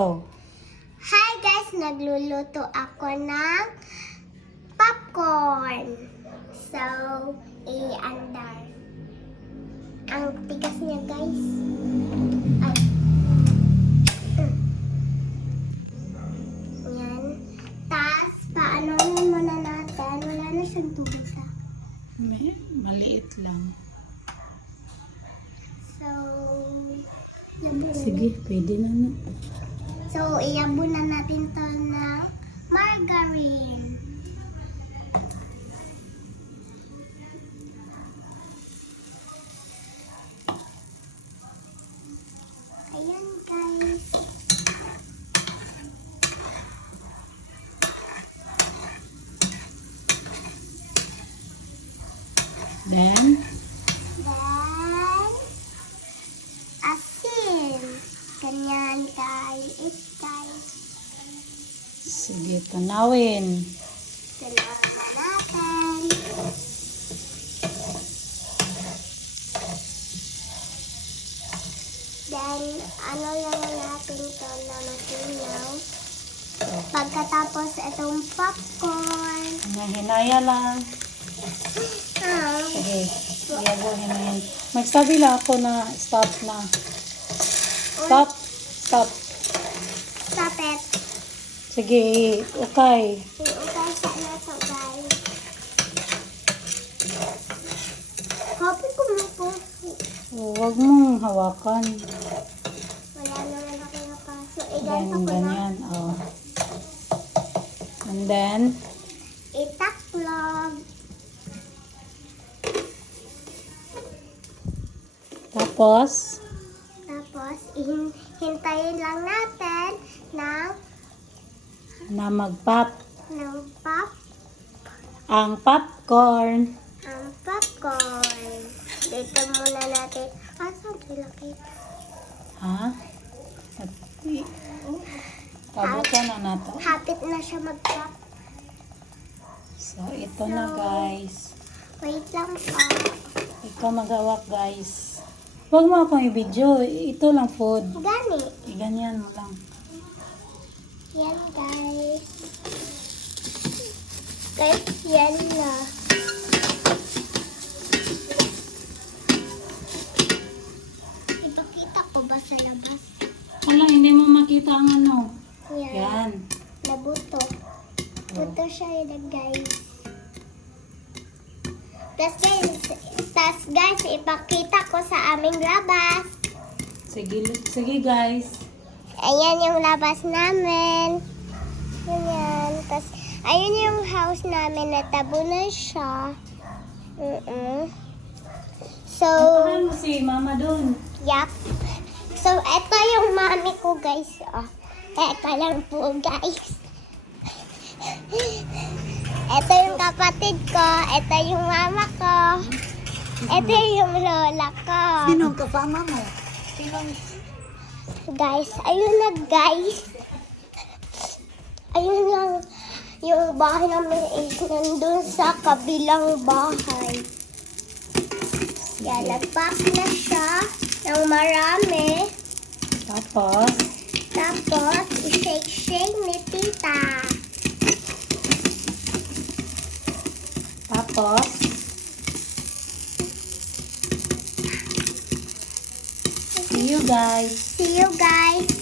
Oh. Hi guys! Nagluluto ako ng popcorn. So, i-andar. Ang tigas niya guys. Ay. Yan. Tapos, paanonin muna natin. Wala na siyang tubig sa. Maliit lang. So, yabunin. Sige, pwede na na. So, iyabunan natin to ng margarine. Ayan, guys. Then, Asin. Ganyan, guys. sige, tanawin. Tanawan natin. Then, ano lang natin to na matinaw. Pagkatapos, itong popcorn. Hinaya lang. Ah, Sige, iyabuhin na yan. Magsabi lang ako na stop na. Stop. Stop. stop it. Sige, okay. Okay, sa na to, guys. Copy ko mo po. Huwag mong hawakan. Wala naman ako napaso. Then, Ganito ko na. ganyan. Oh. And then, Itaklog. tapos, Tapos, hintayin lang natin na mag-pop ng pop ang popcorn. ang popcorn. Dito muna natin. Asan sila kita? Ha? Pabukan na nato. Hapit na siya mag-pop. So, ito na guys. Wait lang po. Ikaw mag-hawak guys. Huwag mo akong i-video. Ito lang food. Gani. Ganyan mo lang. Yan, guys. Guys, yan na. Ipakita ko ba sa labas? Wala, hindi mo makita ang ano. Yan. Yan. Nabuto. Buto siya yun, guys. Tas guys, ipakita ko sa aming labas. Sige, sige guys. Ayan yung labas namin. Ayan. Tas, ayun yung house namin. Natabunan siya. So, Paano mo si mama dun? yup. So, eto yung mami ko, guys. Oh. Teka lang po, guys. Ito yung kapatid ko. Ito yung mama ko. Ito yung lola ko. Sinong kasama mo? Guys, ayun na, guys. Ayun lang. Yung bahay namin is nandun sa kabilang bahay. Yan, nag-pack na siya ng marami. Tapos, Tapos, i-shake-shake ni tita. tapos, see you guys. See you guys.